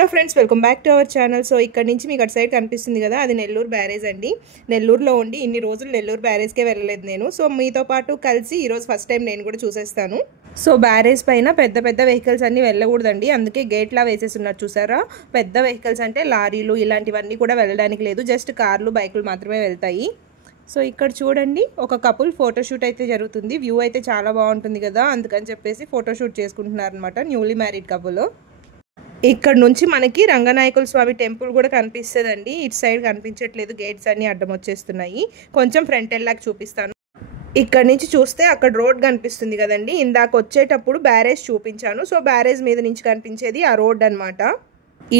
Hello friends, welcome back to our channel. So ఇక్కడ నుంచి మీకు అటు సైడ్ కనిపిస్తుంది కదా, అది నెల్లూరు బ్యారేజ్ అండి. నెల్లూరులో ఉండి ఇన్ని రోజులు నెల్లూరు బ్యారేజ్కే వెళ్ళలేదు నేను. సో మీతో పాటు కలిసి ఈరోజు ఫస్ట్ టైం నేను కూడా చూసేస్తాను. సో బ్యారేజ్ పైన పెద్ద పెద్ద వెహికల్స్ అన్నీ వెళ్ళకూడదండి, అందుకే గేట్లా వేసేస్తున్నారు చూసారా. పెద్ద వెహికల్స్ అంటే లారీలు ఇలాంటివన్నీ కూడా వెళ్ళడానికి లేదు, జస్ట్ కార్లు బైకులు మాత్రమే వెళ్తాయి. సో ఇక్కడ చూడండి, ఒక కపుల్ ఫోటోషూట్ అయితే జరుగుతుంది. వ్యూ అయితే చాలా బాగుంటుంది కదా, అందుకని చెప్పేసి ఫోటోషూట్ చేసుకుంటున్నారు అనమాట, న్యూలీ మ్యారీడ్ కపుల్. ఇక్కడ నుంచి మనకి రంగనాయకుల స్వామి టెంపుల్ కూడా కనిపిస్తుందండి. ఇటు సైడ్ కనిపించట్లేదు, గేట్స్ అన్నీ అడ్డం వచ్చేస్తున్నాయి. కొంచెం ఫ్రంట్ వెళ్ళాక చూపిస్తాను. ఇక్కడ నుంచి చూస్తే అక్కడ రోడ్ కనిపిస్తుంది కదండి, ఇందాక వచ్చేటప్పుడు బ్యారేజ్ చూపించాను. సో బ్యారేజ్ మీద నుంచి కనిపించేది ఆ రోడ్ అనమాట.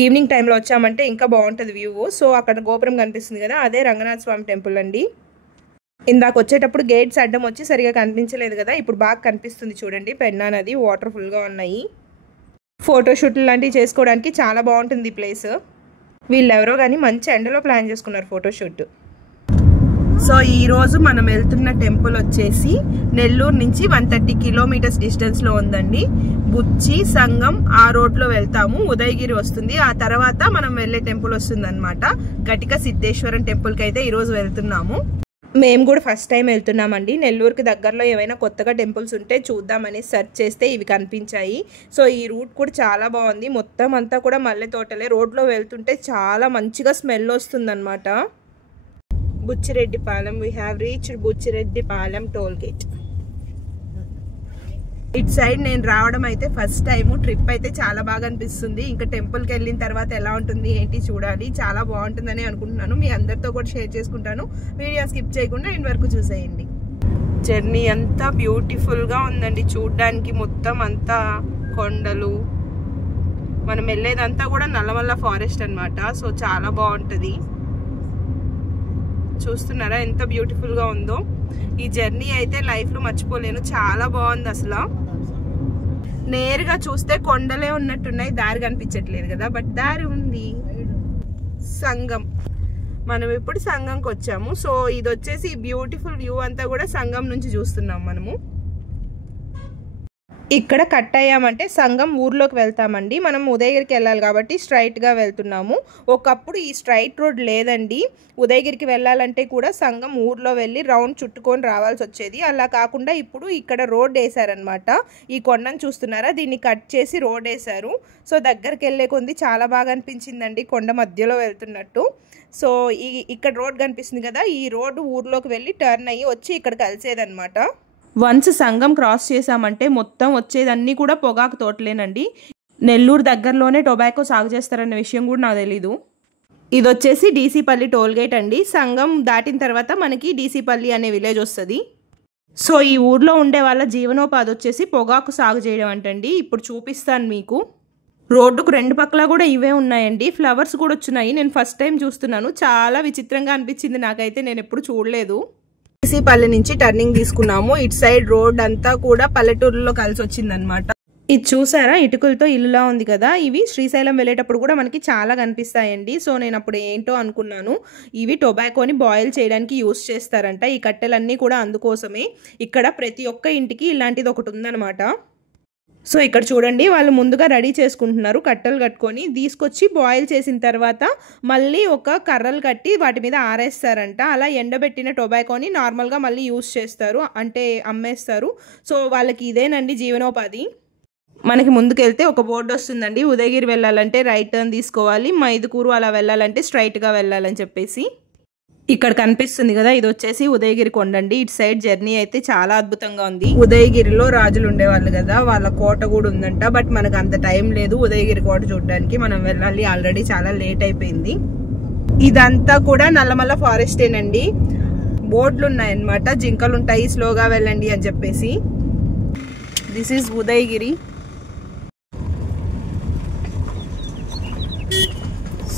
ఈవినింగ్ టైంలో వచ్చామంటే ఇంకా బాగుంటుంది వ్యూ. సో అక్కడ గోపురం కనిపిస్తుంది కదా, అదే రంగనాథ స్వామి టెంపుల్ అండి. ఇందాక వచ్చేటప్పుడు గేట్స్ అడ్డం వచ్చి సరిగా కనిపించలేదు కదా, ఇప్పుడు బాగా కనిపిస్తుంది చూడండి. పెన్నా నది, వాటర్ ఫుల్గా ఉన్నాయి. ఫోటోషూట్లు లాంటివి చేసుకోవడానికి చాలా బాగుంటుంది ఈ ప్లేస్. వీళ్ళెవరో కానీ మంచి ఎండలో ప్లాన్ చేసుకున్నారు ఫోటోషూట్. సో ఈరోజు మనం వెళ్తున్న టెంపుల్ వచ్చేసి నెల్లూరు నుంచి 130 కిలోమీటర్స్ డిస్టెన్స్లో ఉందండి. బుచ్చి సంగం ఆ రోడ్లో వెళ్తాము, ఉదయగిరి వస్తుంది. ఆ తర్వాత మనం వెళ్ళే టెంపుల్ వస్తుంది అనమాట. ఘటిక సిద్ధేశ్వరం టెంపుల్కి అయితే ఈరోజు వెళ్తున్నాము. మేము కూడా ఫస్ట్ టైం వెళ్తున్నామండి. నెల్లూరుకి దగ్గరలో ఏమైనా కొత్తగా టెంపుల్స్ ఉంటే చూద్దామని సెర్చ్ చేస్తే ఇవి కనిపించాయి. సో ఈ రూట్ కూడా చాలా బాగుంది, మొత్తం అంతా కూడా మల్లె తోటలే. రోడ్లో వెళ్తుంటే చాలా మంచిగా స్మెల్ వస్తుందన్నమాట. Buchireddypalem, we have reached Buchireddypalem toll gate. ఇటు సైడ్ నేను రావడం అయితే ఫస్ట్ టైము. ట్రిప్ అయితే చాలా బాగా అనిపిస్తుంది. ఇంకా టెంపుల్కి వెళ్ళిన తర్వాత ఎలా ఉంటుంది ఏంటి చూడాలి, చాలా బాగుంటుందని అనుకుంటున్నాను. మీ అందరితో కూడా షేర్ చేసుకుంటాను, వీడియో స్కిప్ చేయకుండా ఎండ్ వరకు చూసేయండి. జర్నీ అంతా బ్యూటిఫుల్గా ఉందండి చూడడానికి. మొత్తం అంతా కొండలు, మనం వెళ్ళేదంతా కూడా నల్లమల్ల ఫారెస్ట్ అనమాట. సో చాలా బాగుంటుంది. చూస్తున్నారా ఎంత బ్యూటిఫుల్గా ఉందో. ఈ జర్నీ అయితే లైఫ్లో మర్చిపోలేను, చాలా బాగుంది అసలు. నేరుగా చూస్తే కొండలే ఉన్నట్టున్నాయి, దారి కనిపించట్లేదు కదా, బట్ దారి ఉంది. సంగం, మనం ఇప్పుడు సంగంకి వచ్చాము. సో ఇది వచ్చేసి బ్యూటిఫుల్ వ్యూ అంతా కూడా సంగం నుంచి చూస్తున్నాం మనము. ఇక్కడ కట్ అయ్యామంటే సంగం ఊర్లోకి వెళ్తామండి. మనం ఉదయగిరికి వెళ్ళాలి కాబట్టి స్ట్రైట్గా వెళ్తున్నాము. ఒకప్పుడు ఈ స్ట్రైట్ రోడ్ లేదండి, ఉదయగిరికి వెళ్ళాలంటే కూడా సంగం ఊర్లో వెళ్ళి రౌండ్ చుట్టుకొని రావాల్సి వచ్చేది. అలా కాకుండా ఇప్పుడు ఇక్కడ రోడ్ వేసారనమాట. ఈ కొండను చూస్తున్నారా, దీన్ని కట్ చేసి రోడ్ వేశారు. సో దగ్గరికి వెళ్ళే కొంది చాలా బాగా అనిపించిందండి, కొండ మధ్యలో వెళ్తున్నట్టు. సో ఇక్కడ రోడ్ కనిపిస్తుంది కదా, ఈ రోడ్డు ఊర్లోకి వెళ్ళి టర్న్ అయ్యి వచ్చి ఇక్కడ కలిసేదనమాట. వన్స్ సంగం క్రాస్ చేసామంటే మొత్తం వచ్చేదన్నీ కూడా పొగాకు తోటలేనండి. నెల్లూరు దగ్గరలోనే టొబాకో సాగు చేస్తారన్న విషయం కూడా నాకు తెలీదు. ఇది వచ్చేసి డీసీపల్లి టోల్ గేట్ అండి. సంగం దాటిన తర్వాత మనకి డీసీపల్లి అనే విలేజ్ వస్తుంది. సో ఈ ఊర్లో ఉండే వాళ్ళ జీవనోపాధి వచ్చేసి పొగాకు సాగు చేయడం అంటండి. ఇప్పుడు చూపిస్తాను మీకు. రోడ్డుకు రెండు పక్కల కూడా ఇవే ఉన్నాయండి, ఫ్లవర్స్ కూడా వచ్చినాయి. నేను ఫస్ట్ టైం చూస్తున్నాను, చాలా విచిత్రంగా అనిపించింది నాకైతే, నేను ఎప్పుడు చూడలేదు. డీసీపల్లి నుంచి టర్నింగ్ తీసుకున్నాము. ఇటు సైడ్ రోడ్ అంతా కూడా పల్లెటూరులో కలిసి వచ్చింది అనమాట. ఇది చూసారా, ఇటుకలతో ఇల్లులా ఉంది కదా, ఇవి శ్రీశైలం వెళ్ళేటప్పుడు కూడా మనకి చాలా కనిపిస్తాయండి. సో నేను అప్పుడు ఏంటో అనుకున్నాను, ఇవి టొబాకోని బాయిల్ చేయడానికి యూస్ చేస్తారంట. ఈ కట్టెలన్నీ కూడా అందుకోసమే. ఇక్కడ ప్రతి ఒక్క ఇంటికి ఇలాంటిది ఒకటి ఉందన్నమాట. సో ఇక్కడ చూడండి, వాళ్ళు ముందుగా రెడీ చేసుకుంటున్నారు, కట్టెలు కట్టుకొని తీసుకొచ్చి బాయిల్ చేసిన తర్వాత మళ్ళీ ఒక కర్రలు కట్టి వాటి మీద ఆరేస్తారంట. అలా ఎండబెట్టిన టొబాకోని నార్మల్గా మళ్ళీ యూస్ చేస్తారు, అంటే అమ్మేస్తారు. సో వాళ్ళకి ఇదేనండి జీవనోపాధి. మనకి ముందుకెళ్తే ఒక బోర్డు వస్తుందండి, ఉదయగిరి వెళ్ళాలంటే రైట్ టర్న్ తీసుకోవాలి, మైదుకూరు అలా వెళ్ళాలంటే స్ట్రైట్గా వెళ్ళాలని చెప్పేసి. ఇక్కడ కనిపిస్తుంది కదా, ఇది వచ్చేసి ఉదయగిరి కొండండి. ఇటు సైడ్ జర్నీ అయితే చాలా అద్భుతంగా ఉంది. ఉదయగిరిలో రాజులు ఉండేవాళ్ళు కదా, వాళ్ళ కోట కూడా ఉందంట. బట్ మనకు అంత టైం లేదు ఉదయగిరి కోట చూడడానికి, మనం వెళ్ళాలి, ఆల్రెడీ చాలా లేట్ అయిపోయింది. ఇదంతా కూడా నల్లమల్ల ఫారెస్టేనండి. బోర్డులు ఉన్నాయన్నమాట, జింకలు ఉంటాయి, స్లోగా వెళ్ళండి అని చెప్పేసి. This is Udayagiri.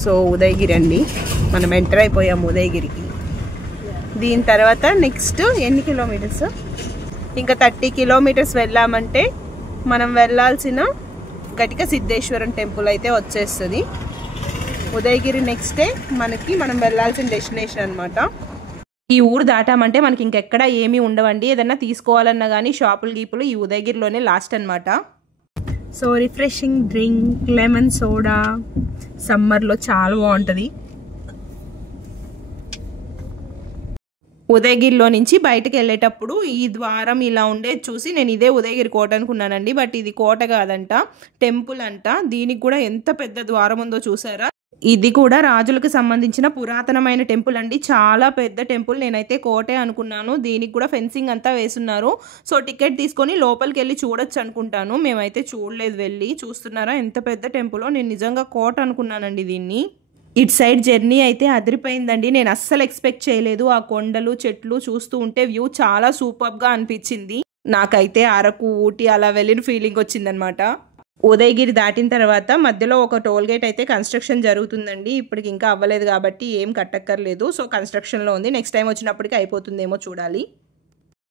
So Udayagiri అండి, మనం ఎంటర్ అయిపోయాము ఉదయగిరికి. దీని తర్వాత నెక్స్ట్ ఎన్ని కిలోమీటర్స్, ఇంకా 30 కిలోమీటర్స్ వెళ్ళామంటే మనం వెళ్ళాల్సిన ఘటిక సిద్ధేశ్వరం టెంపుల్ అయితే వచ్చేస్తుంది. ఉదయగిరి నెక్స్టే మనం వెళ్ళాల్సిన డెస్టినేషన్ అనమాట. ఈ ఊరు దాటామంటే మనకి ఇంకెక్కడ ఏమీ ఉండవండి. ఏదన్నా తీసుకోవాలన్నా కానీ షాపులు గీపులు ఈ ఉదయగిరిలోనే లాస్ట్ అనమాట. So refreshing drink, lemon soda, సమ్మర్లో చాలా బాగుంటుంది. ఉదయగిరిలో నుంచి బయటకు వెళ్ళేటప్పుడు ఈ ద్వారం ఇలా ఉండేది చూసి నేను ఇదే ఉదయగిరి కోట అనుకున్నానండి. బట్ ఇది కోట కాదంట, టెంపుల్ అంట. దీనికి కూడా ఎంత పెద్ద ద్వారం ఉందో చూసారా. ఇది కూడా రాజులకు సంబంధించిన పురాతనమైన టెంపుల్ అండి. చాలా పెద్ద టెంపుల్. నేనైతే కోటే అనుకున్నాను. దీనికి కూడా ఫెన్సింగ్ అంతా వేసున్నారు. సో టికెట్ తీసుకొని లోపలికి వెళ్ళి చూడొచ్చు అనుకుంటాను. మేమైతే చూడలేదు. వెళ్ళి చూస్తున్నారా ఎంత పెద్ద టెంపులో. నేను నిజంగా కోట అనుకున్నానండి దీన్ని. ఇటు సైడ్ జర్నీ అయితే అదిరిపోయిందండి. నేను అస్సలు ఎక్స్పెక్ట్ చేయలేదు. ఆ కొండలు చెట్లు చూస్తూ ఉంటే వ్యూ చాలా సూపర్గా అనిపించింది. నాకైతే అరకు, ఊటీ అలా వెళ్ళిన ఫీలింగ్ వచ్చిందనమాట. ఉదయగిరి దాటిన తర్వాత మధ్యలో ఒక టోల్ గేట్ అయితే కన్స్ట్రక్షన్ జరుగుతుందండి. ఇప్పటికి ఇంకా అవ్వలేదు కాబట్టి ఏం కట్టక్కర్లేదు. సో కన్స్ట్రక్షన్లో ఉంది. నెక్స్ట్ టైం వచ్చినప్పటికీ అయిపోతుందేమో చూడాలి.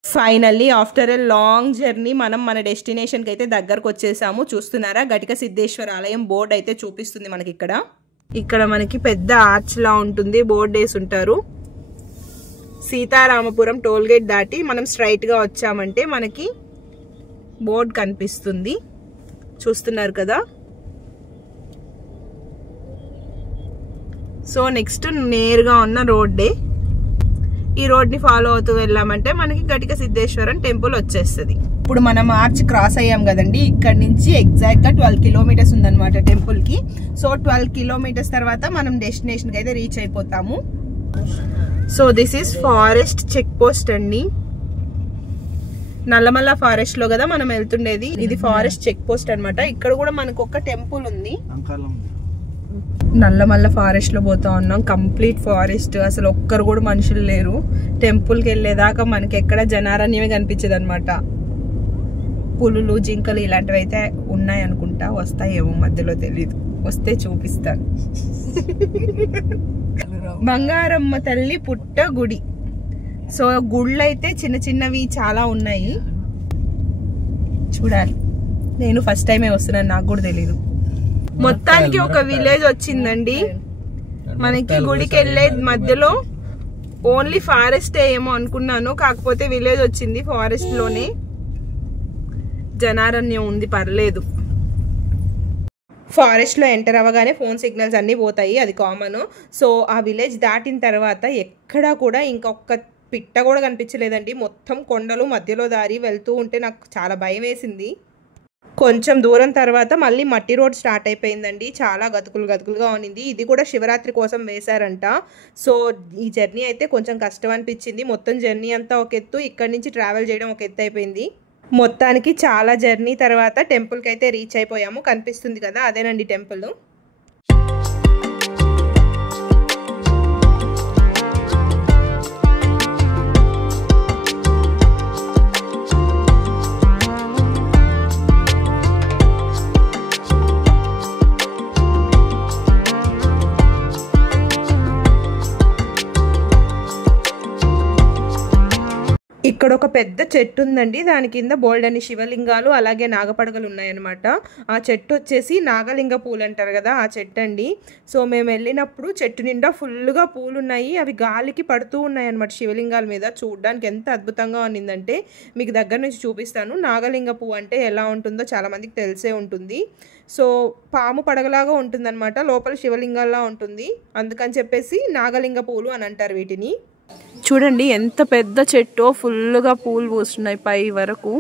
Finally after a long journey మనం మన డెస్టినేషన్కి అయితే దగ్గరకు వచ్చేసాము. చూస్తున్నారా, ఘటిక సిద్ధేశ్వర ఆలయం బోర్డు అయితే చూపిస్తుంది మనకి. ఇక్కడ మనకి పెద్ద ఆర్చ్ లా ఉంటుంది, బోర్డు వేసి ఉంటారు. సీతారామపురం టోల్ గేట్ దాటి మనం స్ట్రైట్ గా వచ్చామంటే మనకి బోర్డు కనిపిస్తుంది. చూస్తున్నారు కదా. సో నెక్స్ట్ నేరుగా ఉన్న రోడ్డే. ఈ రోడ్ని ఫాలో అవుతూ వెళ్ళామంటే మనకి ఘటిక సిద్ధేశ్వరం టెంపుల్ వచ్చేస్తుంది. ఇప్పుడు మనం ఆర్చ్ క్రాస్ అయ్యాం కదండి. ఇక్కడ నుంచి ఎగ్జాక్ట్ గా 12 కిలోమీటర్స్ ఉందన్నమాట టెంపుల్ కి. సో 12 కిలోమీటర్స్ తర్వాత మనం డెస్టినేషన్ కి అయితే రీచ్ అయిపోతాము. So this is forest check post అండి. నల్లమల్ల ఫారెస్ట్ లో కదా మనం వెళ్తుండేది. ఇది ఫారెస్ట్ చెక్ పోస్ట్ అనమాట. ఇక్కడ కూడా మనకు ఒక టెంపుల్ ఉంది. నల్లమల్ల ఫారెస్ట్ లో పోతా ఉన్నాం. కంప్లీట్ ఫారెస్ట్, అసలు ఒక్కరు కూడా మనుషులు లేరు. టెంపుల్కి వెళ్ళేదాకా మనకి ఎక్కడ జనారణ్యమే కనిపించదు అనమాట. పులులు, జింకలు ఇలాంటివి అయితే ఉన్నాయి అనుకుంటా. వస్తాయేమో మధ్యలో, తెలీదు. వస్తే చూపిస్తాను. బంగారమ్మ తల్లి పుట్ట గుడి. సో గుళ్ళు అయితే చిన్న చిన్నవి చాలా ఉన్నాయి. చూడాలి. నేను ఫస్ట్ టైమే వస్తున్నాను, నాకు కూడా తెలీదు. మొత్తానికి ఒక విలేజ్ వచ్చిందండి మనకి. గుడికి వెళ్ళే మధ్యలో ఓన్లీ ఫారెస్ట్ ఏమో అనుకున్నాను, కాకపోతే విలేజ్ వచ్చింది. ఫారెస్ట్ లోనే జనారణ్యం ఉంది, పర్లేదు. ఫారెస్ట్లో ఎంటర్ అవ్వగానే ఫోన్ సిగ్నల్స్ అన్నీ పోతాయి, అది కామన్. సో ఆ విలేజ్ దాటిన తర్వాత ఎక్కడా కూడా ఇంకొక పిట్ట కూడా కనిపించలేదండి. మొత్తం కొండలు, మధ్యలో దారి వెళ్తూ ఉంటే నాకు చాలా భయం వేసింది. కొంచెం దూరం తర్వాత మళ్ళీ మట్టి రోడ్ స్టార్ట్ అయిపోయిందండి. చాలా గతుకులుగా ఉన్నింది. ఇది కూడా శివరాత్రి కోసం వేశారంట. సో ఈ జర్నీ అయితే కొంచెం కష్టం అనిపించింది. మొత్తం జర్నీ అంతా ఒక ఎత్తు, ఇక్కడి నుంచి ట్రావెల్ చేయడం ఒక ఎత్తు అయిపోయింది. మొత్తానికి చాలా జర్నీ తర్వాత టెంపుల్కి అయితే రీచ్ అయిపోయాము. కనిపిస్తుంది కదా, అదేనండి టెంపుల్. ఇక్కడ ఒక పెద్ద చెట్టు ఉందండి. దాని కింద బోల్డని శివలింగాలు అలాగే నాగపడగలు ఉన్నాయన్నమాట. ఆ చెట్టు వచ్చేసి నాగలింగ పూలు అంటారు కదా, ఆ చెట్టు అండి. సో మేము వెళ్ళినప్పుడు చెట్టు నిండా ఫుల్గా పూలు ఉన్నాయి. అవి గాలికి పడుతూ ఉన్నాయి అన్నమాట శివలింగాల మీద. చూడడానికి ఎంత అద్భుతంగా ఉన్నిందంటే మీకు దగ్గర నుంచి చూపిస్తాను. నాగలింగ పువ్వు అంటే ఎలా ఉంటుందో చాలామందికి తెలిసే ఉంటుంది. సో పాము పడగలాగా ఉంటుందన్నమాట, లోపల శివలింగాల్లా ఉంటుంది. అందుకని చెప్పేసి నాగలింగ పూలు అని అంటారు వీటిని. చూడండి ఎంత పెద్ద చెట్టు, ఫుల్గా పూలు పూస్తున్నాయి పై వరకు.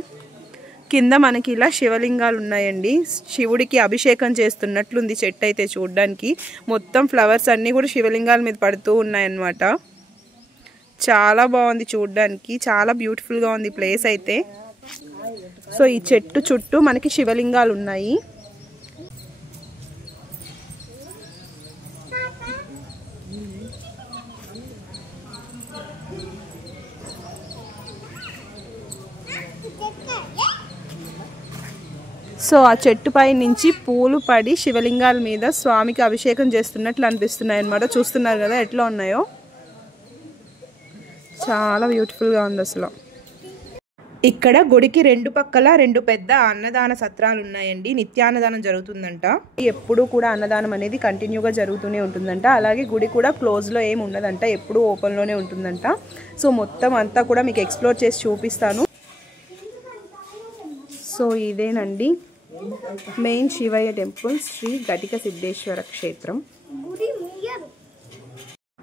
కింద మనకి ఇలా శివలింగాలు ఉన్నాయండి. శివుడికి అభిషేకం చేస్తున్నట్లుంది చెట్టు అయితే చూడడానికి. మొత్తం ఫ్లవర్స్ అన్నీ కూడా శివలింగాల మీద పడుతూ ఉన్నాయన్నమాట. చాలా బాగుంది చూడడానికి, చాలా బ్యూటిఫుల్గా ఉంది ప్లేస్ అయితే. సో ఈ చెట్టు చుట్టూ మనకి శివలింగాలు ఉన్నాయి. సో ఆ చెట్టుపై నుంచి పూలు పడి శివలింగాల మీద స్వామికి అభిషేకం చేస్తున్నట్లు అనిపిస్తున్నాయి అన్నమాట. చూస్తున్నారు కదా ఎట్లా ఉన్నాయో, చాలా బ్యూటిఫుల్గా ఉంది అసలు. ఇక్కడ గుడికి రెండు పక్కల రెండు పెద్ద అన్నదాన సత్రాలు ఉన్నాయండి. నిత్యాన్నదానం జరుగుతుందంట. ఎప్పుడు కూడా అన్నదానం అనేది కంటిన్యూగా జరుగుతూనే ఉంటుందంట. అలాగే గుడి కూడా క్లోజ్లో ఏమి ఉండదంట, ఎప్పుడు ఓపెన్లోనే ఉంటుందంట. సో మొత్తం అంతా కూడా మీకు ఎక్స్ప్లోర్ చేసి చూపిస్తాను. సో ఇదేనండి మెయిన్ శివయ్య టెంపుల్ శ్రీ ఘటిక సిద్ధేశ్వర క్షేత్రం.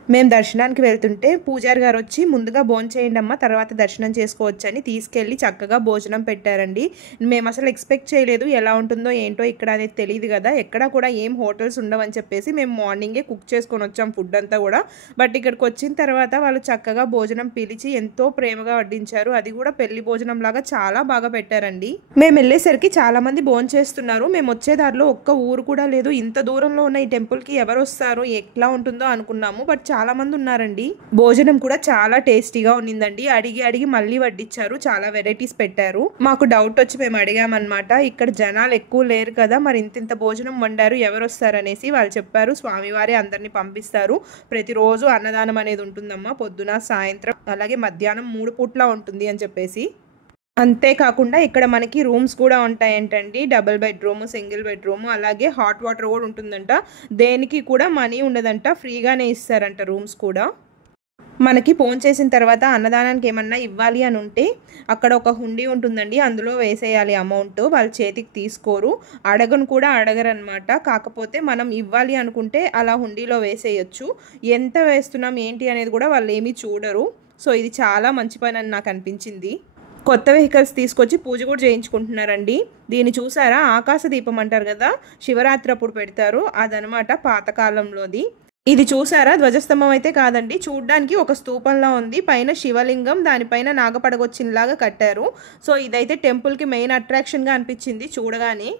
మేము దర్శనానికి వెళ్తుంటే పూజారి గారు వచ్చి ముందుగా భోంచేయండి అమ్మ, తర్వాత దర్శనం చేసుకోవచ్చని తీసుకెళ్ళి చక్కగా భోజనం పెట్టారండి. మేము అసలు ఎక్స్పెక్ట్ చేయలేదు ఎలా ఉంటుందో ఏంటో ఇక్కడ అనేది తెలియదు కదా, ఎక్కడ కూడా ఏం హోటల్స్ ఉండవని చెప్పేసి మేము మార్నింగే కుక్ చేసుకొని వచ్చాం ఫుడ్ అంతా కూడా. బట్ ఇక్కడికి వచ్చిన తర్వాత వాళ్ళు చక్కగా భోజనం పిలిచి ఎంతో ప్రేమగా వడ్డించారు. అది కూడా పెళ్లి భోజనం లాగా చాలా బాగా పెట్టారండి. మేము వెళ్ళేసరికి చాలా మంది భోంచేస్తున్నారు. మేము వచ్చే దారిలో ఒక్క ఊరు కూడా లేదు. ఇంత దూరంలో ఉన్న ఈ టెంపుల్కి ఎవరు వస్తారు, ఎట్లా ఉంటుందో అనుకున్నాము. బట్ చాలా మంది ఉన్నారండి. భోజనం కూడా చాలా టేస్టీగా ఉన్నిందండి. అడిగి మళ్ళీ వడ్డించారు. చాలా వెరైటీస్ పెట్టారు. మాకు డౌట్ వచ్చి మేము అడిగామన్నమాట, ఇక్కడ జనాలు ఎక్కువ లేరు కదా, మరి ఇంత భోజనం వండారు, ఎవరు వస్తారనేసి. వాళ్ళు చెప్పారు స్వామివారే అందరినీ పంపిస్తారు, ప్రతిరోజు అన్నదానం అనేది ఉంటుందమ్మా, పొద్దున సాయంత్రం అలాగే మధ్యాహ్నం 3 పూట్ల ఉంటుంది అని చెప్పేసి. అంతేకాకుండా ఇక్కడ మనకి రూమ్స్ కూడా ఉంటాయంటండి. డబుల్ బెడ్రూమ్, సింగిల్ బెడ్రూమ్, అలాగే హాట్ వాటర్ కూడా ఉంటుందంట. దేనికి కూడా మనీ ఉండదంట, ఫ్రీగానే ఇస్తారంట రూమ్స్ కూడా. మనకి ఫోన్ చేసిన తర్వాత అన్నదానానికి ఏమన్నా ఇవ్వాలి అని ఉంటే అక్కడ ఒక హుండీ ఉంటుందండి, అందులో వేసేయాలి అమౌంట్. వాళ్ళ చేతికి తీసుకోరు, అడగను కూడా అడగరనమాట. కాకపోతే మనం ఇవ్వాలి అనుకుంటే అలా హుండీలో వేసేయచ్చు. ఎంత వేస్తున్నాం ఏంటి అనేది కూడా వాళ్ళు ఏమీ చూడరు. సో ఇది చాలా మంచి పని అని నాకు అనిపించింది. కొత్త వెహికల్స్ తీసుకొచ్చి పూజ కూడా చేయించుకుంటున్నారండి. దీన్ని చూసారా, ఆకాశ దీపం అంటారు కదా, శివరాత్రి అప్పుడు పెడతారు, అదనమాట పాతకాలంలోది. ఇది చూసారా, ధ్వజస్తంభం అయితే కాదండి, చూడ్డానికి ఒక స్తూపంలా ఉంది. పైన శివలింగం, దానిపైన నాగపడగొచ్చినలాగా కట్టారు. సో ఇదైతే టెంపుల్కి మెయిన్ అట్రాక్షన్గా అనిపించింది చూడగానే.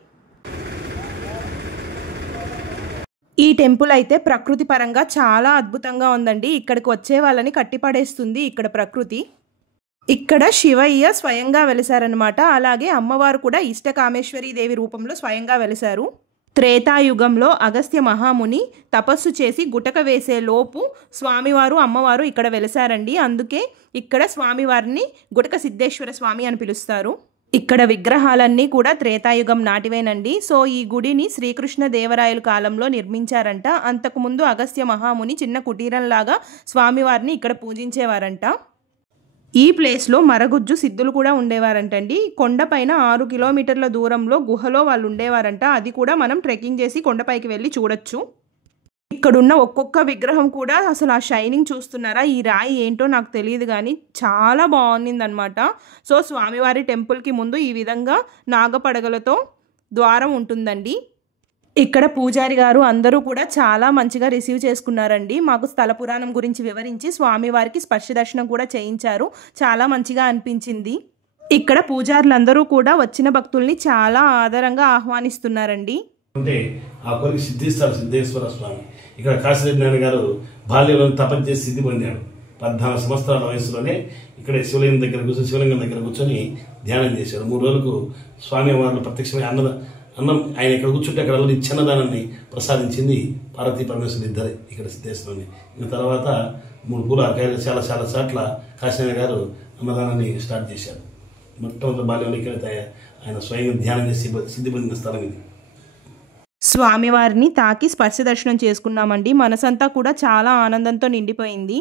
ఈ టెంపుల్ అయితే ప్రకృతి పరంగా చాలా అద్భుతంగా ఉందండి. ఇక్కడికి వచ్చే వాళ్ళని కట్టిపడేస్తుంది ఇక్కడ ప్రకృతి. ఇక్కడ శివయ్య స్వయంగా వెలిసారనమాట. అలాగే అమ్మవారు కూడా ఇష్టకామేశ్వరి దేవి రూపంలో స్వయంగా వెలిసారు. త్రేతాయుగంలో అగస్త్య మహాముని తపస్సు చేసి గుటక వేసే లోపు స్వామివారు అమ్మవారు ఇక్కడ వెలిసారండి. అందుకే ఇక్కడ స్వామివారిని గుటక సిద్ధేశ్వర స్వామి అని పిలుస్తారు. ఇక్కడ విగ్రహాలన్నీ కూడా త్రేతాయుగం నాటివేనండి. సో ఈ గుడిని శ్రీకృష్ణ దేవరాయల కాలంలో నిర్మించారంట. అంతకుముందు అగస్త్య మహాముని చిన్న కుటీరంలాగా స్వామివారిని ఇక్కడ పూజించేవారంట. ఈ ప్లేస్లో మరగుజ్జు సిద్ధులు కూడా ఉండేవారంటండి. కొండపైన 6 కిలోమీటర్ల దూరంలో గుహలో వాళ్ళు ఉండేవారంట. అది కూడా మనం ట్రెక్కింగ్ చేసి కొండపైకి వెళ్ళి చూడొచ్చు. ఇక్కడున్న ఒక్కొక్క విగ్రహం కూడా అసలు ఆ షైనింగ్ చూస్తున్నారా, ఈ రాయి ఏంటో నాకు తెలియదు కానీ చాలా బాగుందన్నమాట. సో స్వామివారి టెంపుల్కి ముందు ఈ విధంగా నాగపడగలతో ద్వారం ఉంటుందండి. ఇక్కడ పూజారి గారు అందరూ కూడా చాలా మంచిగా రిసీవ్ చేసుకున్నారండి. మాకు స్థల పురాణం గురించి వివరించి స్వామివారికి స్పర్శ దర్శనం కూడా చేయించారు. చాలా మంచిగా అనిపించింది. ఇక్కడ పూజారులందరూ కూడా వచ్చిన భక్తుల్ని చాలా ఆదరంగా ఆహ్వానిస్తున్నారండి. అంటే ఆ కోరిక సిద్ధిస్తారు సిద్ధేశ్వర స్వామి. ఇక్కడ కాశీరెడ్డి నాయుడు గారు బాల్యంలో తపస్సు చేసి సిద్ధి పొందాడు. 14 సంవత్సరాల వయసులోనే ఇక్కడ శివలింగం దగ్గర కూర్చొని ధ్యానం చేశాడు. 3 రోజులకు స్వామి వారిని ప్రత్యక్షమై అన్నం ఆయన ఇక్కడ కూర్చుంటే అక్కడ చిన్నదానాన్ని ప్రసాదించింది పార్వతీ పరమేశ్వరులు ఇద్దరే ఇక్కడ సిద్ధేశ్వరుని. ఇంకా తర్వాత 3 పూల చాలా చోట్ల కాశీనారాయణ గారు అన్నదానాన్ని స్టార్ట్ చేశారు. మొట్టమొదటి బాల్యంలో ఇక్కడ ఆయన స్వయంగా ధ్యానం చేసి సిద్ధి పొందిన స్థలం ఇది. స్వామివారిని తాకి స్పర్శ దర్శనం చేసుకున్నామండి. మనసంతా కూడా చాలా ఆనందంతో నిండిపోయింది.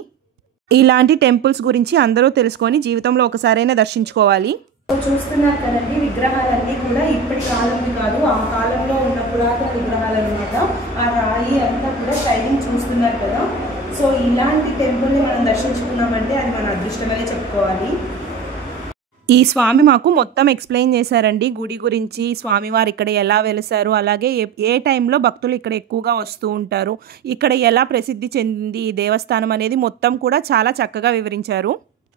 ఇలాంటి టెంపుల్స్ గురించి అందరూ తెలుసుకొని జీవితంలో ఒకసారైనా దర్శించుకోవాలి. చూస్తున్నారు కదండి, విగ్రహాలన్నీ కూడా ఇప్పటి కాలంలో కాదు, ఆ కాలంలో ఉన్న పురాతన విగ్రహాలు అనమాట. ఆ రాయి అంతా కూడా షైనింగ్ చూస్తున్నారు కదా. సో ఇలాంటి టెంపుల్ని మనం దర్శించుకున్నామంటే అది మన అదృష్టమనే చెప్పుకోవాలి. ఈ స్వామి మాకు మొత్తం ఎక్స్ప్లెయిన్ చేశారండి గుడి గురించి, స్వామివారు ఇక్కడ ఎలా వెలిసారు, అలాగే ఏ టైంలో భక్తులు ఇక్కడ ఎక్కువగా వస్తూ ఉంటారు, ఇక్కడ ఎలా ప్రసిద్ధి చెందింది ఈ దేవస్థానం అనేది మొత్తం కూడా చాలా చక్కగా వివరించారు.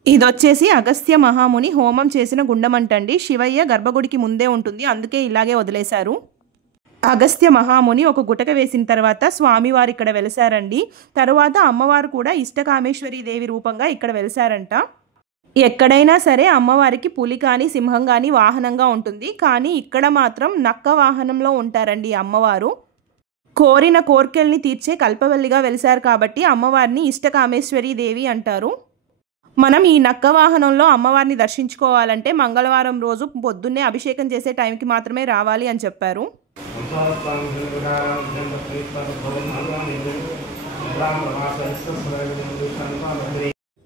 ఇదొచ్చేసి అగస్త్య మహాముని హోమం చేసిన గుండమంటండి. శివయ్య గర్భగుడికి ముందే ఉంటుంది, అందుకే ఇలాగే వదిలేశారు. అగస్త్య మహాముని ఒక గుటక వేసిన తర్వాత స్వామివారు ఇక్కడ వెలిసారండి. తరువాత అమ్మవారు కూడా ఇష్టకామేశ్వరి దేవి రూపంగా ఇక్కడ వెలిసారంట. ఎక్కడైనా సరే అమ్మవారికి పులి కానీ సింహం కానీ వాహనంగా ఉంటుంది, కానీ ఇక్కడ మాత్రం నక్క వాహనంలో ఉంటారండి అమ్మవారు. కోరిన కోర్కెల్ని తీర్చే కల్పవల్లిగా వెలిసారు కాబట్టి అమ్మవారిని ఇష్టకామేశ్వరి దేవి అంటారు. మనం ఈ నక్క వాహనంలో అమ్మవారిని దర్శించుకోవాలంటే మంగళవారం రోజు పొద్దున్నే అభిషేకం చేసే టైంకి మాత్రమే రావాలి అని చెప్పారు.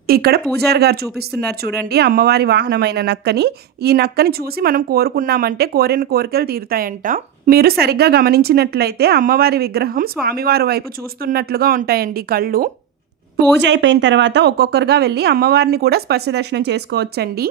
ఇక్కడ పూజారి గారు చూపిస్తున్నారు చూడండి అమ్మవారి వాహనమైన నక్కని. ఈ నక్కని చూసి మనం కోరుకున్నామంటే కోరిన కోరికలు తీరుతాయంట. మీరు సరిగ్గా గమనించినట్లయితే అమ్మవారి విగ్రహం స్వామివారి వైపు చూస్తున్నట్లుగా ఉంటాయండి కళ్ళు. పూజ అయిపోయిన తర్వాత ఒక్కొక్కరుగా వెళ్ళి అమ్మవారిని కూడా స్పర్శ దర్శనం చేసుకోవచ్చండి.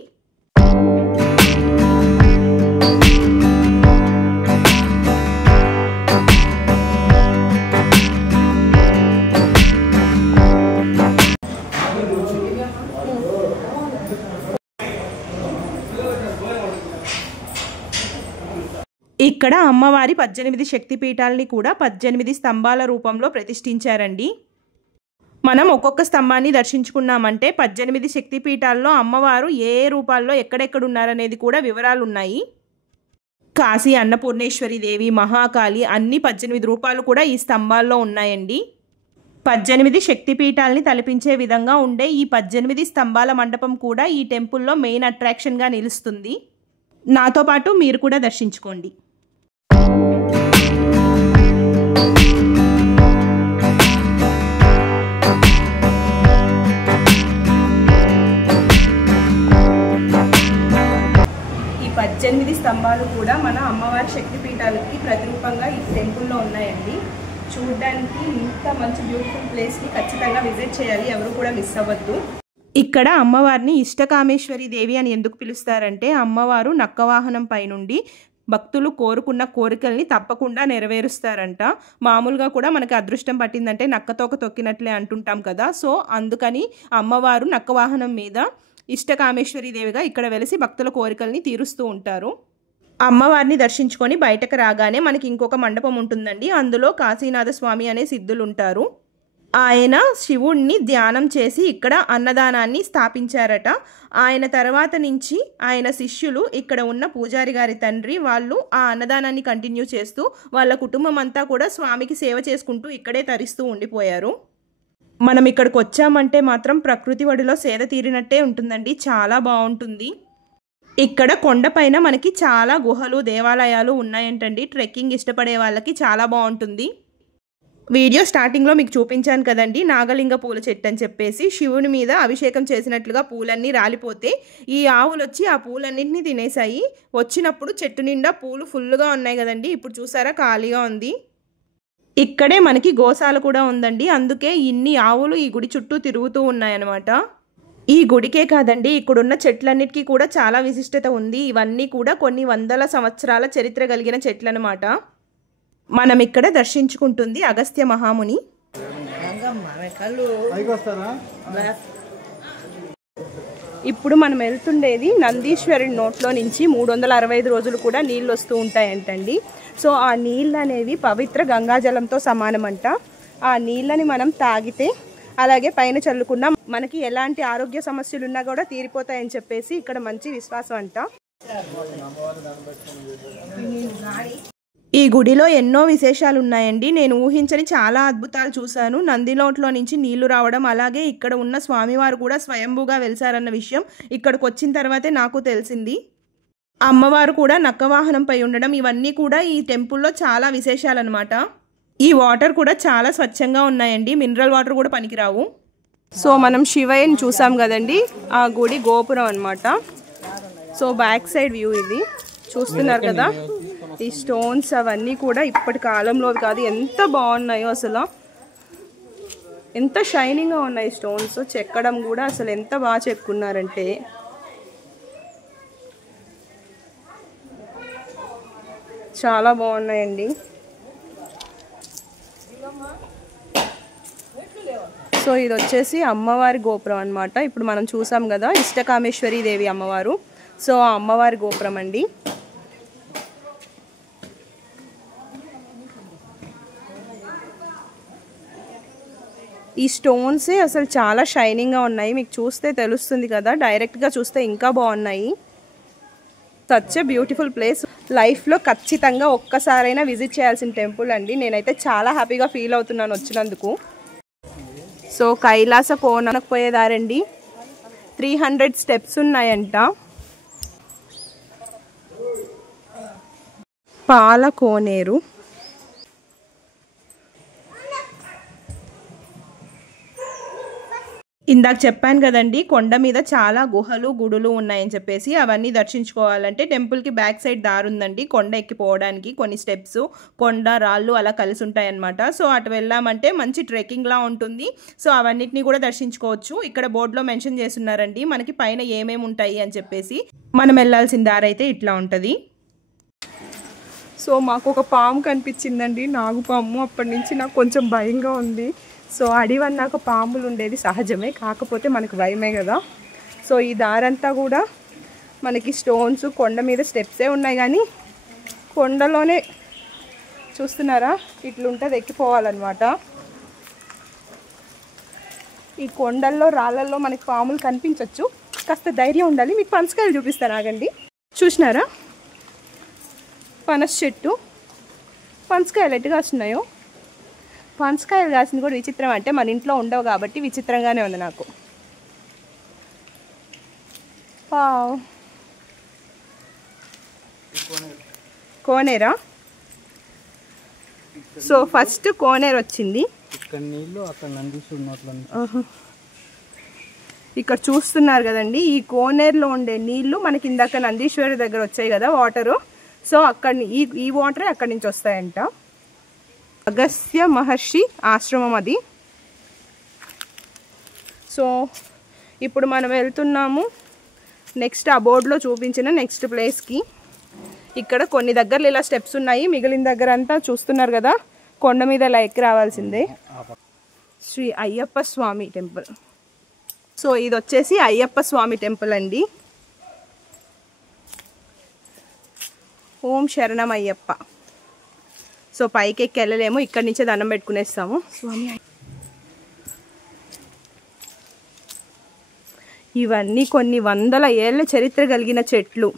ఇక్కడ అమ్మవారి 18 శక్తిపీఠాలని కూడా 18 స్తంభాల రూపంలో ప్రతిష్ఠించారండి. మనం ఒక్కొక్క స్తంభాన్ని దర్శించుకున్నామంటే 18 శక్తిపీఠాల్లో అమ్మవారు ఏ రూపాల్లో ఎక్కడెక్కడ ఉన్నారనేది కూడా వివరాలు ఉన్నాయి. కాశీ అన్నపూర్ణేశ్వరి దేవి, మహాకాళి అన్ని 18 రూపాలు కూడా ఈ స్తంభాల్లో ఉన్నాయండి. 18 శక్తిపీఠాలని తలపించే విధంగా ఉండే ఈ 18 స్తంభాల మండపం కూడా ఈ టెంపుల్లో మెయిన్ అట్రాక్షన్గా నిలుస్తుంది. నాతో పాటు మీరు కూడా దర్శించుకోండి. ఈ 18 స్తంభాలు కూడా మన అమ్మవారి శక్తిపీఠాలకి ప్రతిరూపంగా ఈ టెంపుల్లో ఉన్నాయండి. చూడడానికి ఇంత మంచి బ్యూటిఫుల్ ప్లేస్ని ఖచ్చితంగా విజిట్ చేయాలి, ఎవరు కూడా మిస్ అవ్వద్దు. ఇక్కడ అమ్మవారిని ఇష్టకామేశ్వరి దేవి అని ఎందుకు పిలుస్తారంటే అమ్మవారు నక్కవాహనం పైనుండి భక్తులు కోరుకున్న కోరికల్ని తప్పకుండా నెరవేరుస్తారంట. మామూలుగా కూడా మనకి అదృష్టం పట్టిందంటే నక్కతోక తొక్కినట్లే అంటుంటాం కదా. సో అందుకని అమ్మవారు నక్కవాహనం మీద ఇష్టకామేశ్వరి దేవిగా ఇక్కడ వెలిసి భక్తుల కోరికల్ని తీరుస్తూ ఉంటారు. అమ్మవారిని దర్శించుకొని బయటకు రాగానే మనకి ఇంకొక మండపం ఉంటుందండి. అందులో కాశీనాథ స్వామి అనే సిద్ధులు ఉంటారు. ఆయన శివుణ్ణి ధ్యానం చేసి ఇక్కడ అన్నదానాన్ని స్థాపించారట. ఆయన తర్వాత నుంచి ఆయన శిష్యులు ఇక్కడ ఉన్న పూజారి గారి తండ్రి వాళ్ళు ఆ అన్నదానాన్ని కంటిన్యూ చేస్తూ వాళ్ళ కుటుంబం అంతా కూడా స్వామికి సేవ చేసుకుంటూ ఇక్కడే తరిస్తూ ఉండిపోయారు. మనం ఇక్కడికి వచ్చామంటే మాత్రం ప్రకృతి ఒడిలో సేద తీరినట్టే ఉంటుందండి, చాలా బాగుంటుంది. ఇక్కడ కొండపైన మనకి చాలా గుహలు, దేవాలయాలు ఉన్నాయంటండి. ట్రెక్కింగ్ ఇష్టపడే వాళ్ళకి చాలా బాగుంటుంది. వీడియో స్టార్టింగ్లో మీకు చూపించాను కదండి నాగలింగ పూల చెట్టు అని చెప్పేసి. శివుని మీద అభిషేకం చేసినట్లుగా పూలన్నీ రాలిపోతే ఈ ఆవులు వచ్చి ఆ పూలన్నింటినీ తినేసాయి. వచ్చినప్పుడు చెట్టు నిండా పూలు ఫుల్గా ఉన్నాయి కదండి. ఇప్పుడు చూసారా ఖాళీగా ఉంది. ఇక్కడే మనకి గోశాల కూడా ఉందండి. అందుకే ఇన్ని ఆవులు ఈ గుడి చుట్టూ తిరుగుతూ ఉన్నాయన్నమాట. ఈ గుడికే కాదండి ఇక్కడున్న చెట్లన్నిటికీ కూడా చాలా విశిష్టత ఉంది. ఇవన్నీ కూడా కొన్ని వందల సంవత్సరాల చరిత్ర కలిగిన చెట్లు అన్నమాట. మనం ఇక్కడ దర్శించుకుంటుంది అగస్త్య మహాముని. ఇప్పుడు మనం వెళ్తుండేది నందీశ్వరుడి నోట్లో నుంచి 365 రోజులు కూడా నీళ్ళు వస్తూ ఉంటాయంటండి. సో ఆ నీళ్ళు అనేవి పవిత్ర గంగాజలంతో సమానమంట. ఆ నీళ్ళని మనం తాగితే అలాగే పైన చల్లుకున్నా మనకి ఎలాంటి ఆరోగ్య సమస్యలు ఉన్నా కూడా తీరిపోతాయని చెప్పేసి ఇక్కడ మంచి విశ్వాసం అంట. ఈ గుడిలో ఎన్నో విశేషాలు ఉన్నాయండి. నేను ఊహించని చాలా అద్భుతాలు చూశాను. నంది నోట్లో నుంచి నీళ్లు రావడం, అలాగే ఇక్కడ ఉన్న స్వామివారు కూడా స్వయంభూగా వెలిసారన్న విషయం ఇక్కడికి వచ్చిన తర్వాతే నాకు తెలిసింది. అమ్మవారు కూడా నక్కవాహనంపై ఉండడం, ఇవన్నీ కూడా ఈ టెంపుల్లో చాలా విశేషాలన్నమాట. ఈ వాటర్ కూడా చాలా స్వచ్ఛంగా ఉన్నాయండి, మినరల్ వాటర్ కూడా పనికిరావు. సో మనం శివయ్యని చూసాం కదండి, ఆ గుడి గోపురం అన్నమాట. సో బ్యాక్ సైడ్ వ్యూ ఇది చూస్తున్నారు కదా. ఈ స్టోన్స్ అవన్నీ కూడా ఇప్పటి కాలంలో కాదు, ఎంత బాగున్నాయో అసలు. ఎంత షైనింగ్గా ఉన్నాయి స్టోన్స్. చెక్కడం కూడా అసలు ఎంత బాగా చెక్కున్నారంటే చాలా బాగున్నాయండి. సో ఇది వచ్చేసి అమ్మవారి గోపురం అన్నమాట. ఇప్పుడు మనం చూసాం కదా ఇష్టకామేశ్వరి దేవి అమ్మవారు. సో ఆ అమ్మవారి గోపురం అండి. ఈ స్టోన్సే అసలు చాలా షైనింగ్గా ఉన్నాయి, మీకు చూస్తే తెలుస్తుంది కదా. డైరెక్ట్గా చూస్తే ఇంకా బాగున్నాయి. Such a beautiful place. లైఫ్లో ఖచ్చితంగా ఒక్కసారైనా విజిట్ చేయాల్సిన టెంపుల్ అండి. నేనైతే చాలా హ్యాపీగా ఫీల్ అవుతున్నాను వచ్చినందుకు. సో కైలాస కోనకు పోయేదారండి, 300 స్టెప్స్ ఉన్నాయంట. పాల కోనేరు. ఇందాక చెప్పాను కదండి, కొండ మీద చాలా గుహలు గుడులు ఉన్నాయని చెప్పేసి. అవన్నీ దర్శించుకోవాలంటే టెంపుల్కి బ్యాక్ సైడ్ దారి ఉందండి కొండ ఎక్కిపోవడానికి. కొన్ని స్టెప్స్, కొండ రాళ్ళు అలా కలిసి ఉంటాయన్నమాట. సో అటు వెళ్ళామంటే మంచి ట్రెక్కింగ్లా ఉంటుంది. సో అవన్నిటిని కూడా దర్శించుకోవచ్చు. ఇక్కడ బోర్డులో మెన్షన్ చేస్తున్నారండి మనకి పైన ఏమేమి ఉంటాయి అని చెప్పేసి. మనం వెళ్ళాల్సిన దారి అయితే ఇట్లా ఉంటుంది. సో మాకు ఒక పాము కనిపించిందండి, నాగుపాము. అప్పటి నుంచి నాకు కొంచెం భయంగా ఉంది. సో అడివన్నాక పాములు ఉండేది సహజమే, కాకపోతే మనకు భయమే కదా. సో ఈ దారంతా కూడా మనకి స్టోన్స్, కొండ మీద స్టెప్సే ఉన్నాయి కానీ కొండలోనే చూస్తున్నారా ఇట్లుంటుంది, ఎక్కిపోవాలన్నమాట. ఈ కొండల్లో రాళ్ళల్లో మనకి పాములు కనిపించవచ్చు, కాస్త ధైర్యం ఉండాలి. మీకు పనసకాయలు చూపిస్తాను ఆగండి. చూసినారా పనస చెట్టు, పనసకాయలు ఎట్టు కాస్తున్నాయో. పనసకాయలు కాసింది కూడా విచిత్రం, అంటే మన ఇంట్లో ఉండవు కాబట్టి విచిత్రంగానే ఉంది నాకు. కోనేరా. సో ఫస్ట్ కోనేరు వచ్చింది. ఇక్కడ చూస్తున్నారు కదండి, ఈ కోనేరులో ఉండే నీళ్లు మనకి ఇందాక నందీశ్వరి దగ్గర వచ్చాయి కదా వాటరు. సో అక్కడ ఈ వాటరే అక్కడి నుంచి వస్తాయంట. అగస్త్య మహర్షి ఆశ్రమం అది. సో ఇప్పుడు మనం వెళ్తున్నాము నెక్స్ట్ ఆ బోర్డులో చూపించిన నెక్స్ట్ ప్లేస్కి. ఇక్కడ కొన్ని దగ్గరలో ఇలా స్టెప్స్ ఉన్నాయి, మిగిలిన దగ్గర అంతా చూస్తున్నారు కదా కొండ మీద ఇలా ఎక్కి రావాల్సిందే. శ్రీ అయ్యప్ప స్వామి టెంపుల్. సో ఇది వచ్చేసి అయ్యప్ప స్వామి టెంపుల్ అండి. ఓం శరణం అయ్యప్ప. సో పైకి ఎక్కి వెళ్ళలేము, ఇక్కడి నుంచే దండం పెట్టుకునేస్తాము. స్వామి ఇవన్నీ కొన్ని వందల ఏళ్ళ చరిత్ర కలిగిన చెట్లు.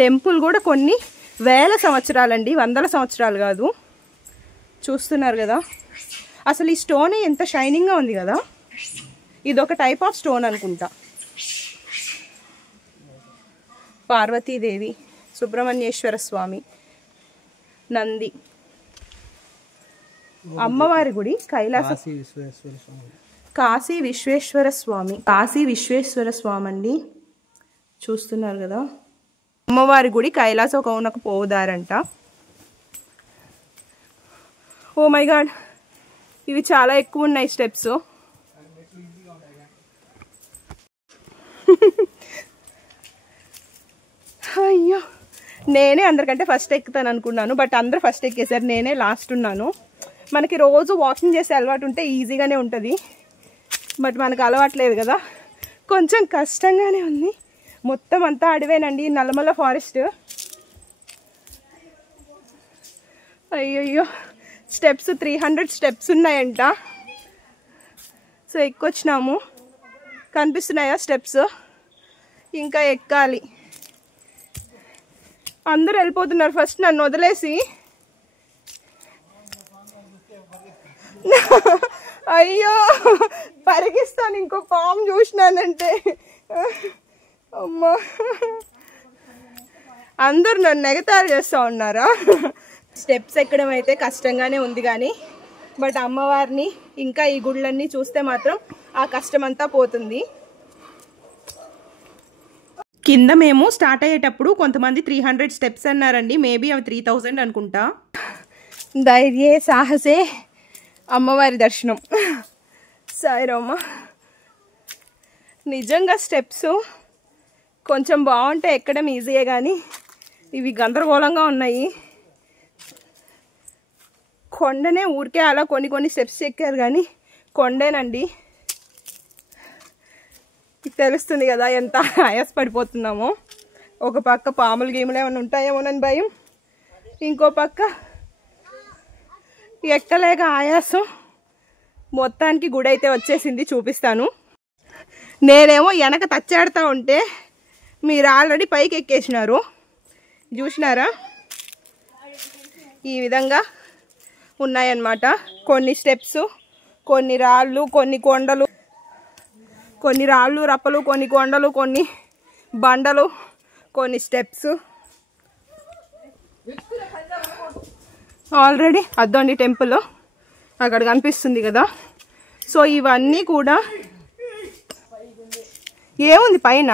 టెంపుల్ కూడా కొన్ని వేల సంవత్సరాలండి, వందల సంవత్సరాలు కాదు. చూస్తున్నారు కదా అసలు ఈ స్టోన్ ఎంత షైనింగ్గా ఉంది కదా. ఇదొక టైప్ ఆఫ్ స్టోన్ అనుకుంటా. పార్వతీదేవి, సుబ్రహ్మణ్యేశ్వర స్వామి, నంది, అమ్మవారి గుడి, కైలాస, కాశీ విశ్వేశ్వర స్వామి. కాశీ విశ్వేశ్వర స్వామి అండి, చూస్తున్నారు కదా. అమ్మవారి గుడి కైలాస కౌనకు పోవుదారంట. ఓ మై గాడ్, ఇవి చాలా ఎక్కువ ఉన్నాయి స్టెప్స్. అయ్యో, నేనే అందరికంటే ఫస్ట్ ఎక్కుతాను అనుకున్నాను, బట్ అందరూ ఫస్ట్ ఎక్కేసారు, నేనే లాస్ట్ ఉన్నాను. మనకి రోజు వాకింగ్ చేసే అలవాటు ఉంటే ఈజీగానే ఉంటుంది, బట్ మనకు అలవాట్లేదు కదా, కొంచెం కష్టంగానే ఉంది. మొత్తం అంతా అడవేనండి, నల్లమల్ల ఫారెస్ట్. అయ్యయ్యో, స్టెప్స్ 300 స్టెప్స్ ఉన్నాయంట. సో ఎక్కొచ్చినాము, కనిపిస్తున్నాయా స్టెప్స్, ఇంకా ఎక్కాలి. అందరూ వెళ్ళిపోతున్నారు ఫస్ట్ నన్ను వదిలేసి. అయ్యో పరిగిస్తాను, ఇంకో పాము చూసినానంటే. అమ్మా, అందరూ నన్ను ఎగతాళి చేస్తూ ఉన్నారా. స్టెప్స్ ఎక్కడం అయితే కష్టంగానే ఉంది కానీ, బట్ అమ్మవారిని ఇంకా ఈ గుళ్ళన్నీ చూస్తే మాత్రం ఆ కష్టం అంతా పోతుంది. కింద మేము స్టార్ట్ అయ్యేటప్పుడు కొంతమంది 300 స్టెప్స్ అన్నారండి, మేబీ అవి 3000 అనుకుంటా. ధైర్యే సాహసే అమ్మవారి దర్శనం. సాయిరామ, నిజంగా స్టెప్స్ కొంచెం బాగుంటాయి, ఎక్కడం ఈజీయే కానీ ఇవి గందరగోళంగా ఉన్నాయి. కొండనే ఊరికే అలా కొన్ని స్టెప్స్ ఎక్కారు కానీ కొండేనండి. తెలుస్తుంది కదా ఎంత ఆయాసపడిపోతున్నామో. ఒక పక్క పాములు గీములు ఏమైనా ఉంటాయేమోనని భయం, ఇంకో పక్క ఎక్కలేక ఆయాసం. మొత్తానికి గుడి అయితే వచ్చేసింది, చూపిస్తాను. నేనేమో వెనక తచ్చాడుతూ ఉంటే మీరు ఆల్రెడీ పైకి ఎక్కేసినారు, చూసినారా. ఈ విధంగా ఉన్నాయన్నమాట కొన్ని స్టెప్స్, కొన్ని రాళ్ళు, కొన్ని కొండలు, కొన్ని రాళ్ళు రప్పలు, కొన్ని కొండలు, కొన్ని బండలు, కొన్ని స్టెప్స్. ఆల్రెడీ అద్దండి టెంపుల్ అక్కడ కనిపిస్తుంది కదా. సో ఇవన్నీ కూడా ఏముంది పైన?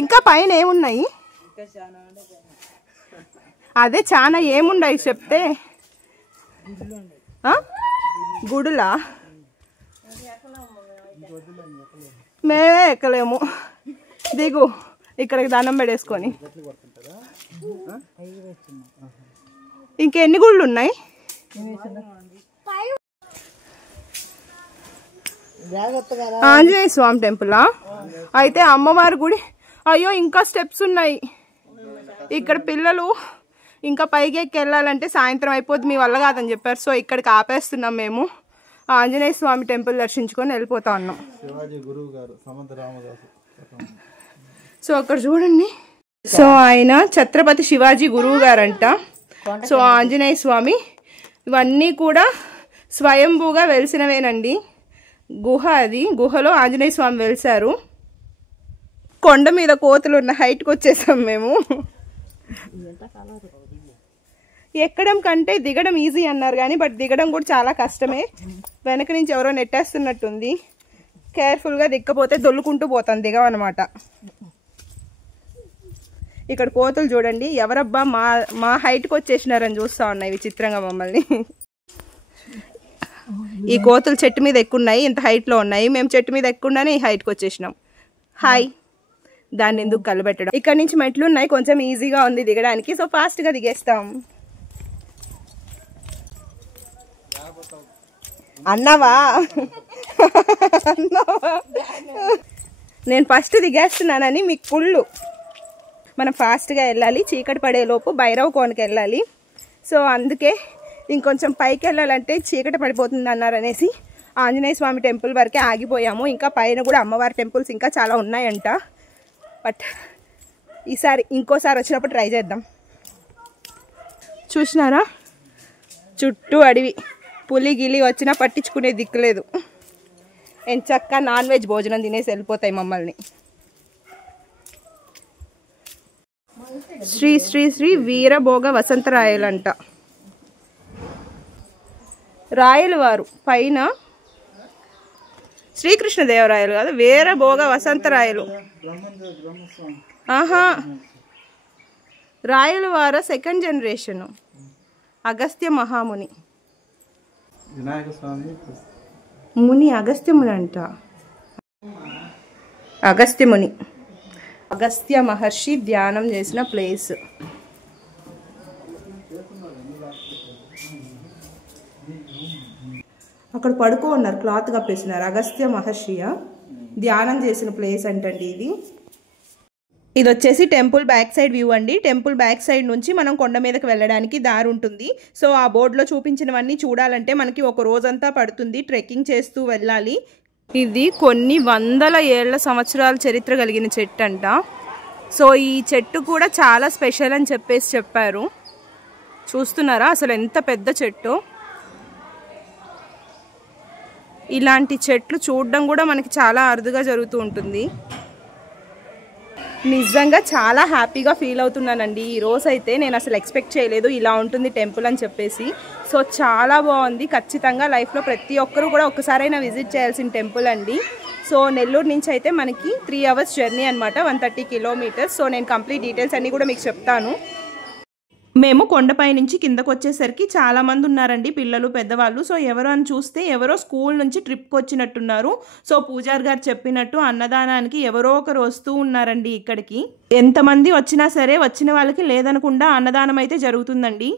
ఇంకా పైన ఏమున్నాయి? అదే చాలా ఏమున్నాయి చెప్తే. గుడులా? మేమే ఎక్కలేము. దిగు, ఇక్కడికి దండం పెట్టేసుకొని. ఇంకెన్ని గుళ్ళు ఉన్నాయి? ఆంజనేయ స్వామి టెంపులా? అయితే అమ్మవారి గుడి. అయ్యో ఇంకా స్టెప్స్ ఉన్నాయి. ఇక్కడ పిల్లలు ఇంకా పైకి ఎక్కి వెళ్ళాలంటే సాయంత్రం అయిపోద్ది, మీ వల్ల కాదని చెప్పారు. సో ఇక్కడికి ఆపేస్తున్నాం మేము. ఆంజనేయ స్వామి టెంపుల్ దర్శించుకొని వెళ్ళిపోతా ఉన్నాం. సో అక్కడ చూడండి. సో ఆయన ఛత్రపతి శివాజీ గురువు గారంట. సో ఆంజనేయ స్వామి ఇవన్నీ కూడా స్వయంభూగా వెలిసినవేనండి. గుహ అది, గుహలో ఆంజనేయ స్వామి వెలిసారు. కొండ మీద కోతులు ఉన్న హైట్కి వచ్చేసాం మేము. ఎక్కడం కంటే దిగడం ఈజీ అన్నారు కానీ బట్ దిగడం కూడా చాలా కష్టమే. వెనక నుంచి ఎవరో నెట్టేస్తున్నట్టుంది. కేర్ఫుల్గా దిక్కపోతే దొల్లుకుంటూ పోతాను, దిగవన్నమాట. ఇక్కడ కోతులు చూడండి, ఎవరబ్బా మా హైట్కి వచ్చేసినారని చూస్తూ ఉన్నాయి విచిత్రంగా మమ్మల్ని. ఈ కోతులు చెట్టు మీద ఎక్కున్నాయి, ఇంత హైట్లో ఉన్నాయి. మేము చెట్టు మీద ఎక్కుండానే ఈ హైట్కి వచ్చేసినాం. హాయ్, దాన్ని ఎందుకు కలబెట్టడం. ఇక్కడ నుంచి మెట్లు ఉన్నాయి, కొంచెం ఈజీగా ఉంది దిగడానికి. సో ఫాస్ట్గా దిగేస్తాం. అన్నావా? నేను ఫస్ట్ దిగేస్తున్నానని మీకు కుళ్ళు. మనం ఫాస్ట్గా వెళ్ళాలి, చీకటి పడేలోపు భైరవ కోనకి వెళ్ళాలి. సో అందుకే ఇంకొంచెం పైకి వెళ్ళాలంటే చీకటి పడిపోతుంది అన్నారనేసి ఆంజనేయ స్వామి టెంపుల్ వరకే ఆగిపోయాము. ఇంకా పైన కూడా అమ్మవారి టెంపుల్స్ ఇంకా చాలా ఉన్నాయంట. బట్ ఇంకోసారి వచ్చినప్పుడు ట్రై చేద్దాం. చూసినారా, చుట్టూ అడవి. పులి గిలి వచ్చినా పట్టించుకునే దిక్కులేదు. ఎంచక్క నాన్ వెజ్ భోజనం తినేసి వెళ్ళిపోతాయి మమ్మల్ని. శ్రీ శ్రీ శ్రీ వీరభోగ వసంతరాయలంట. రాయలు వారు పైన శ్రీకృష్ణదేవరాయలు కాదు, వీరభోగ వసంతరాయలు. ఆహా, రాయలు వారు సెకండ్ జనరేషన్. అగస్త్య మహాముని ముని, అగస్త్యముని అంట. అగస్త్యముని, అగస్త్య మహర్షి ధ్యానం చేసిన ప్లేస్. అక్కడ పడుకో ఉన్నారు, క్లాత్ కప్పేసినారు. అగస్త్య మహర్షియ ధ్యానం చేసిన ప్లేస్ అంటండి ఇది. ఇది వచ్చేసి టెంపుల్ బ్యాక్ సైడ్ వ్యూ అండి. టెంపుల్ బ్యాక్ సైడ్ నుంచి మనం కొండ మీదకి వెళ్ళడానికి దారి ఉంటుంది. సో ఆ బోర్డులో చూపించినవన్నీ చూడాలంటే మనకి ఒక రోజంతా పడుతుంది. ట్రెక్కింగ్ చేస్తూ వెళ్ళాలి. ఇది కొన్ని వందల ఏళ్ల సంవత్సరాల చరిత్ర కలిగిన చెట్టు అంట. సో ఈ చెట్టు కూడా చాలా స్పెషల్ అని చెప్పారు. చూస్తున్నారా అసలు ఎంత పెద్ద చెట్టు. ఇలాంటి చెట్లు చూడడం కూడా మనకి చాలా అరుదుగా జరుగుతూ ఉంటుంది. నిజంగా చాలా హ్యాపీగా ఫీల్ అవుతున్నానండి ఈ రోజు అయితే. నేను అసలు ఎక్స్పెక్ట్ చేయలేదు ఇలా ఉంటుంది టెంపుల్ అని చెప్పేసి. సో చాలా బాగుంది. ఖచ్చితంగా లైఫ్లో ప్రతి ఒక్కరూ కూడా ఒక్కసారైనా విజిట్ చేయాల్సిన టెంపుల్ అండి. సో నెల్లూరు నుంచి అయితే మనకి 3 hours జర్నీ అనమాట, 130 kilometers. సో నేను కంప్లీట్ డీటెయిల్స్ అన్నీ కూడా మీకు చెప్తాను. మేము కొండపై నుంచి కిందకు వచ్చేసరికి చాలామంది ఉన్నారండి, పిల్లలు పెద్దవాళ్ళు. సో ఎవరు అని చూస్తే ఎవరో స్కూల్ నుంచి ట్రిప్కి వచ్చినట్టున్నారు. సో పూజారి గారు చెప్పినట్టు అన్నదానానికి ఎవరో ఒకరు వస్తూ ఉన్నారండి ఇక్కడికి. ఎంతమంది వచ్చినా సరే వచ్చిన వాళ్ళకి లేదనకుండా అన్నదానం అయితే జరుగుతుందండి.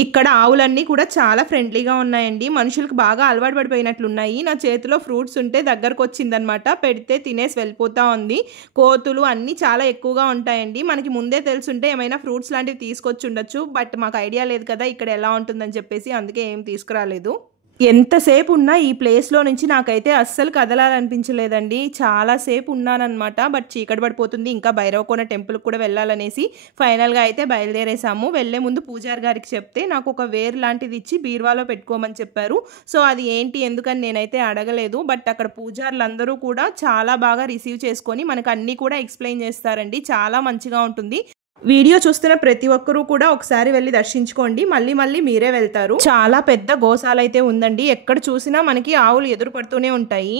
ఇక్కడ ఆవులన్నీ కూడా చాలా ఫ్రెండ్లీగా ఉన్నాయండి. మనుషులకు బాగా అలవాటు పడిపోయినట్లున్నాయి. నా చేతిలో ఫ్రూట్స్ ఉంటే దగ్గరకు వచ్చిందనమాట, పెడితే తినేసి వెళ్ళిపోతూ ఉంది. కోతులు అన్నీ చాలా ఎక్కువగా ఉంటాయండి. మనకి ముందే తెలుసుంటే ఏమైనా ఫ్రూట్స్ లాంటివి తీసుకొచ్చి ఉండొచ్చు. బట్ మాకు ఐడియా లేదు కదా ఇక్కడ ఎలా ఉంటుందని చెప్పేసి, అందుకే ఏం తీసుకురాలేదు. ఎంతసేపు ఉన్నా ఈ ప్లేస్లో నుంచి నాకైతే అస్సలు కదలాలనిపించలేదండి. చాలాసేపు ఉన్నానన్నమాట. బట్ చీకటి పడిపోతుంది, ఇంకా భైరవకోన టెంపుల్కి కూడా వెళ్ళాలనేసి ఫైనల్గా అయితే బయలుదేరేసాము. వెళ్ళే ముందు పూజారి గారికి చెప్తే నాకు ఒక వేర్ లాంటిది ఇచ్చి బీరువాలో పెట్టుకోమని చెప్పారు. సో అది ఏంటి ఎందుకని నేనైతే అడగలేదు. బట్ అక్కడ పూజారులందరూ కూడా చాలా బాగా రిసీవ్ చేసుకొని మనకు అన్నీ కూడా ఎక్స్ప్లెయిన్ చేస్తారండి. చాలా మంచిగా ఉంటుంది. వీడియో చూస్తున్న ప్రతి ఒక్కరూ కూడా ఒకసారి వెళ్ళి దర్శించుకోండి, మళ్ళీ మళ్ళీ మీరే వెళ్తారు. చాలా పెద్ద గోశాల అయితే ఉందండి, ఎక్కడ చూసినా మనకి ఆవులు ఎదురు పడుతూనే ఉంటాయి.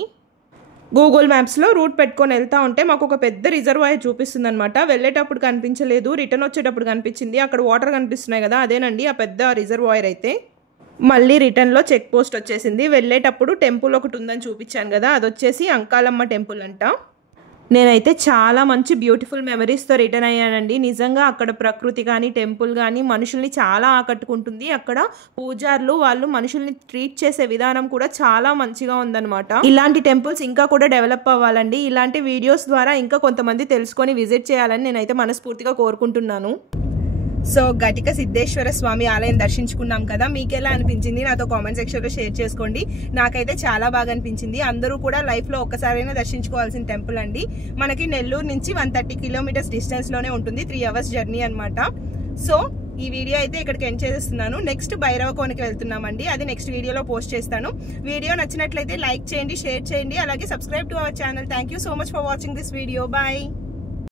గూగుల్ మ్యాప్స్లో రూట్ పెట్టుకొని వెళ్తా ఉంటే మాకు ఒక పెద్ద రిజర్వాయర్ చూపిస్తుంది అనమాట. వెళ్ళేటప్పుడు కనిపించలేదు, రిటర్న్ వచ్చేటప్పుడు కనిపించింది. అక్కడ వాటర్ కనిపిస్తున్నాయి కదా, అదేనండి ఆ పెద్ద రిజర్వాయర్ అయితే. మళ్ళీ రిటర్న్లో చెక్ పోస్ట్ వచ్చేసింది. వెళ్ళేటప్పుడు టెంపుల్ ఒకటి ఉందని చూపించాను కదా, అది వచ్చేసి అంకాలమ్మ టెంపుల్ అంట. నేనైతే చాలా మంచి బ్యూటిఫుల్ మెమరీస్తో రిటర్న్ అయ్యానండి. నిజంగా అక్కడ ప్రకృతి కానీ టెంపుల్ కానీ మనుషుల్ని చాలా ఆకట్టుకుంటుంది. అక్కడ పూజారులు వాళ్ళు మనుషుల్ని ట్రీట్ చేసే విధానం కూడా చాలా మంచిగా ఉందన్నమాట. ఇలాంటి టెంపుల్స్ ఇంకా కూడా డెవలప్ అవ్వాలండి. ఇలాంటి వీడియోస్ ద్వారా ఇంకా కొంతమంది తెలుసుకొని విజిట్ చేయాలని నేనైతే మనస్ఫూర్తిగా కోరుకుంటున్నాను. సో ఘటిక సిద్ధేశ్వర స్వామి ఆలయం దర్శించుకున్నాం కదా, మీకు ఎలా అనిపించింది నాతో కామెంట్ సెక్షన్లో షేర్ చేసుకోండి. నాకైతే చాలా బాగా అనిపించింది. అందరూ కూడా లైఫ్లో ఒక్కసారైనా దర్శించుకోవాల్సిన టెంపుల్ అండి. మనకి నెల్లూరు నుంచి 130 కిలోమీటర్స్ డిస్టెన్స్లోనే ఉంటుంది, 3 hours జర్నీ అనమాట. సో ఈ వీడియో అయితే ఇక్కడికి ఎండ్ చేస్తున్నాను. నెక్స్ట్ భైరవకోనకి వెళ్తున్నామండి, అది నెక్స్ట్ వీడియోలో పోస్ట్ చేస్తాను. వీడియో నచ్చినట్లయితే లైక్ చేయండి, షేర్ చేయండి, అలాగే subscribe to our channel. Thank you so much for watching this video. Bye.